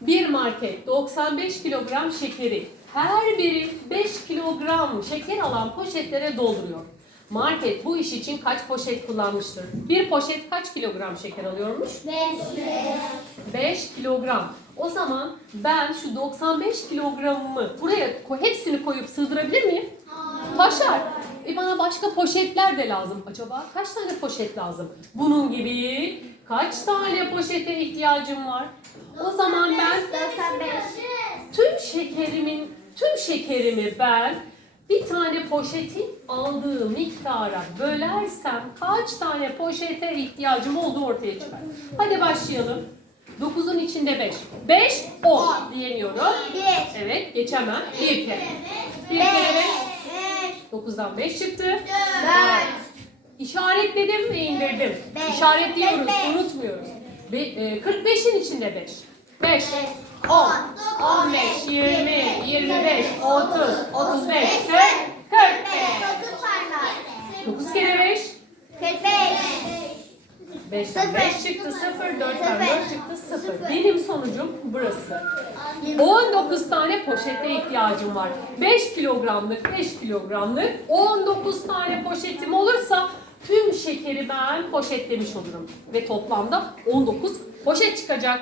Bir market 95 kilogram şekeri her biri 5 kilogram şeker alan poşetlere dolduruyor. Market bu iş için kaç poşet kullanmıştır? Bir poşet kaç kilogram şeker alıyormuş? 5 kilogram. O zaman ben şu 95 kilogramımı buraya hepsini koyup sığdırabilir miyim? Taşar. E bana başka poşetler de lazım. Acaba kaç tane poşet lazım? Bunun gibi kaç tane poşete ihtiyacım var? O zaman ben tüm şekerimin tüm şekerimi ben bir tane poşetin aldığı miktara bölersem kaç tane poşete ihtiyacım olduğu ortaya çıkar. Hadi başlayalım. 9'un içinde 5. 5, 10 diyemiyorum. Evet, geçemem. Bir kere. Bir kere 5. 9'dan 5 çıktı. İşaretledim ve indirdim. Beş. İşaretliyoruz, Beş, unutmuyoruz. Be- e, 45'in içinde 5. 5, 10, On, 15, 20, 25, 30, 35, 40, 40. 9 kere 5, 5'ten Sıfır. 5 çıktı 0, 4'ten Sıfır. 4 çıktı 0. Sıfır. Benim sonucum burası. 19 tane poşete ihtiyacım var. 5 kilogramlık, 5 kilogramlık 19 tane poşetim olursa tüm şekeri ben poşetlemiş olurum. Ve toplamda 19 poşet çıkacak.